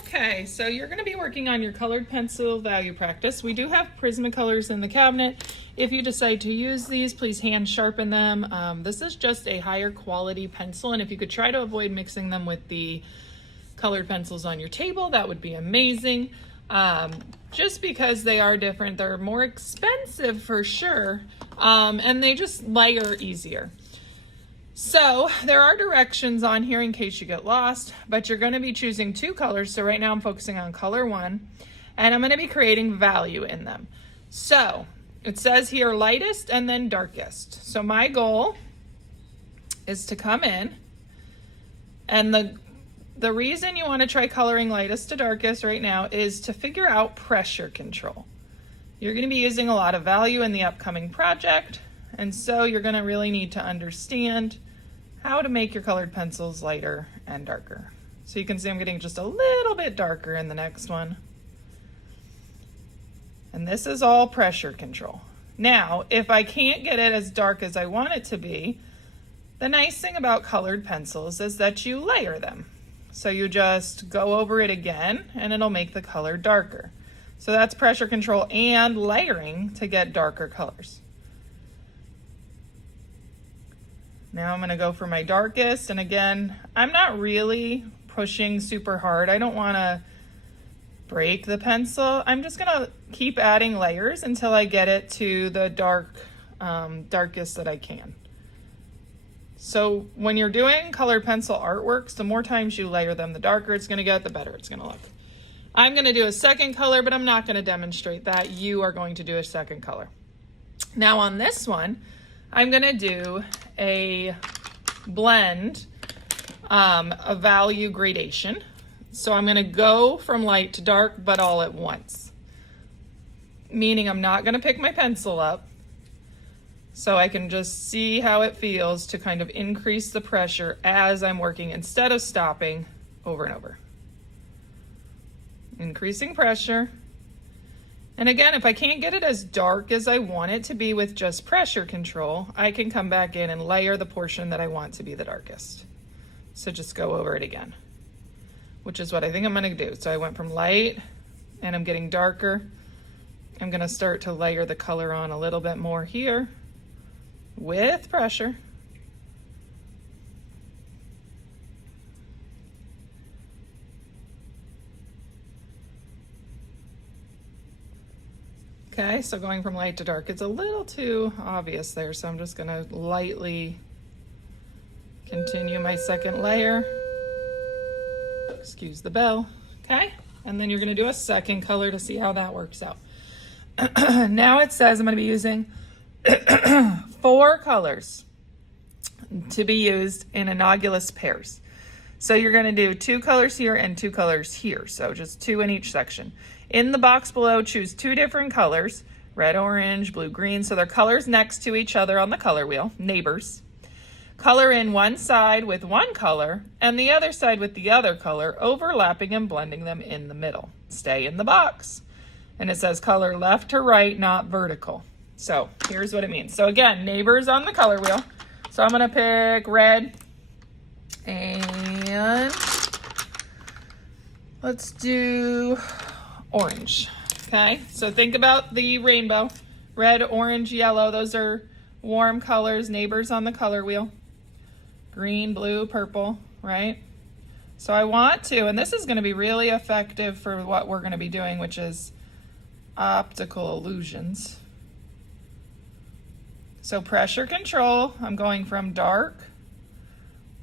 Okay, so you're going to be working on your colored pencil value practice. We do have Prismacolors in the cabinet. If you decide to use these, please hand sharpen them. This is just a higher quality pencil, and if you could try to avoid mixing them with the colored pencils on your table, that would be amazing. Just because they are different, they're more expensive for sure, and they just layer easier. So there are directions on here in case you get lost, but you're going to be choosing two colors. So right now I'm focusing on color one, and I'm going to be creating value in them. So it says here lightest and then darkest. So my goal is to come in, and the reason you want to try coloring lightest to darkest right now is to figure out pressure control. You're going to be using a lot of value in the upcoming project, and so you're going to really need to understand how to make your colored pencils lighter and darker. So you can see I'm getting just a little bit darker in the next one. And this is all pressure control. Now, if I can't get it as dark as I want it to be, the nice thing about colored pencils is that you layer them. So you just go over it again and it'll make the color darker. So that's pressure control and layering to get darker colors. Now I'm going to go for my darkest, and again, I'm not really pushing super hard. I don't want to break the pencil. I'm just going to keep adding layers until I get it to the darkest that I can. So when you're doing colored pencil artworks, the more times you layer them, the darker it's going to get, the better it's going to look. I'm going to do a second color, but I'm not going to demonstrate that. You are going to do a second color. Now on this one, I'm going to do a blend, a value gradation. So I'm going to go from light to dark, but all at once. Meaning I'm not going to pick my pencil up, so I can just see how it feels to kind of increase the pressure as I'm working instead of stopping over and over. Increasing pressure. And again, if I can't get it as dark as I want it to be with just pressure control, I can come back in and layer the portion that I want to be the darkest. So just go over it again, which is what I think I'm going to do. So I went from light and I'm getting darker. I'm going to start to layer the color on a little bit more here with pressure. Okay, so going from light to dark, it's a little too obvious there, so I'm just gonna lightly continue my second layer. Excuse the bell, okay? And then you're gonna do a second color to see how that works out. Now it says I'm gonna be using 4 colors to be used in analogous pairs. So you're gonna do 2 colors here and 2 colors here, so just 2 in each section. In the box below, choose 2 different colors, red, orange, blue, green. So they're colors next to each other on the color wheel, neighbors. Color in one side with one color and the other side with the other color, overlapping and blending them in the middle. Stay in the box. And it says color left to right, not vertical. So here's what it means. So again, neighbors on the color wheel. So I'm gonna pick red and let's do orange. Okay, so think about the rainbow. Red, orange, yellow, those are warm colors, neighbors on the color wheel. Green, blue, purple, right? So I want to, and this is going to be really effective for what we're going to be doing, which is optical illusions. So pressure control, I'm going from dark,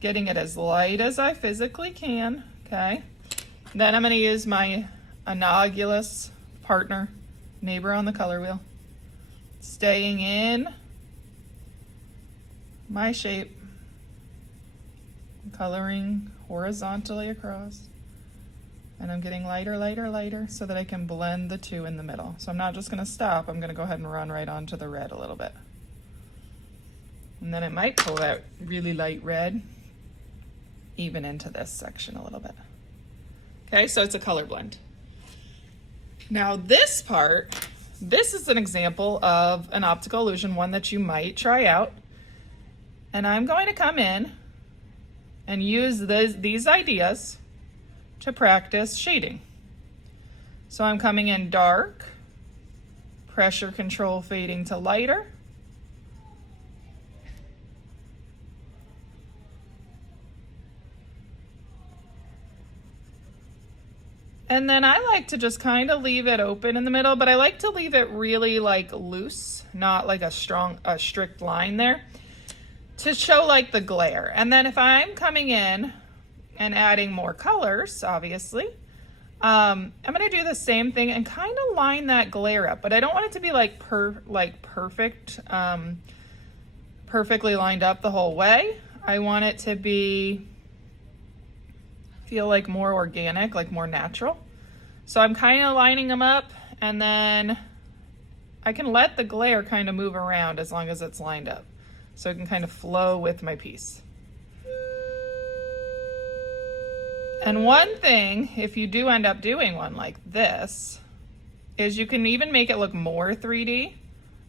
getting it as light as I physically can, okay? Then I'm going to use my analogous partner, neighbor on the color wheel, staying in my shape, coloring horizontally across, and I'm getting lighter, lighter, lighter so that I can blend the 2 in the middle. So I'm not just going to stop, I'm going to go ahead and run right onto the red a little bit. And then it might pull that really light red even into this section a little bit. Okay, so it's a color blend. Now this part, this is an example of an optical illusion, one that you might try out. And I'm going to come in and use these ideas to practice shading. So I'm coming in dark, pressure control fading to lighter. And then I like to just kind of leave it open in the middle, but I like to leave it really like loose, not like a strict line there, to show like the glare. And then if I'm coming in and adding more colors, obviously, I'm gonna do the same thing and kind of line that glare up, but I don't want it to be like perfect, perfectly lined up the whole way. I want it to feel like more organic, like more natural. So I'm kind of lining them up, and then I can let the glare kind of move around as long as it's lined up. So it can kind of flow with my piece. And one thing, if you do end up doing one like this, is you can even make it look more 3D.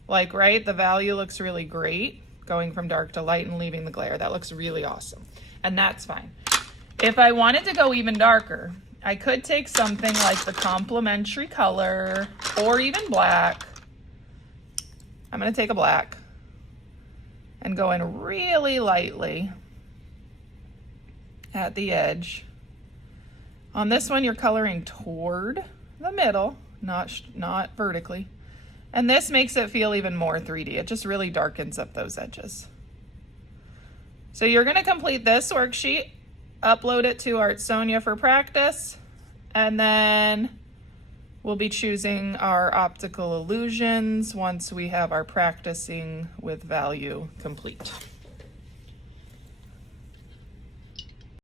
Like, right, the value looks really great, going from dark to light and leaving the glare. That looks really awesome, and that's fine. If I wanted to go even darker, I could take something like the complementary color or even black. I'm gonna take a black and go in really lightly at the edge. On this one, you're coloring toward the middle, not vertically. And this makes it feel even more 3D. It just really darkens up those edges. So you're gonna complete this worksheet, upload it to Artsonia for practice, and then we'll be choosing our optical illusions once we have our practicing with value complete.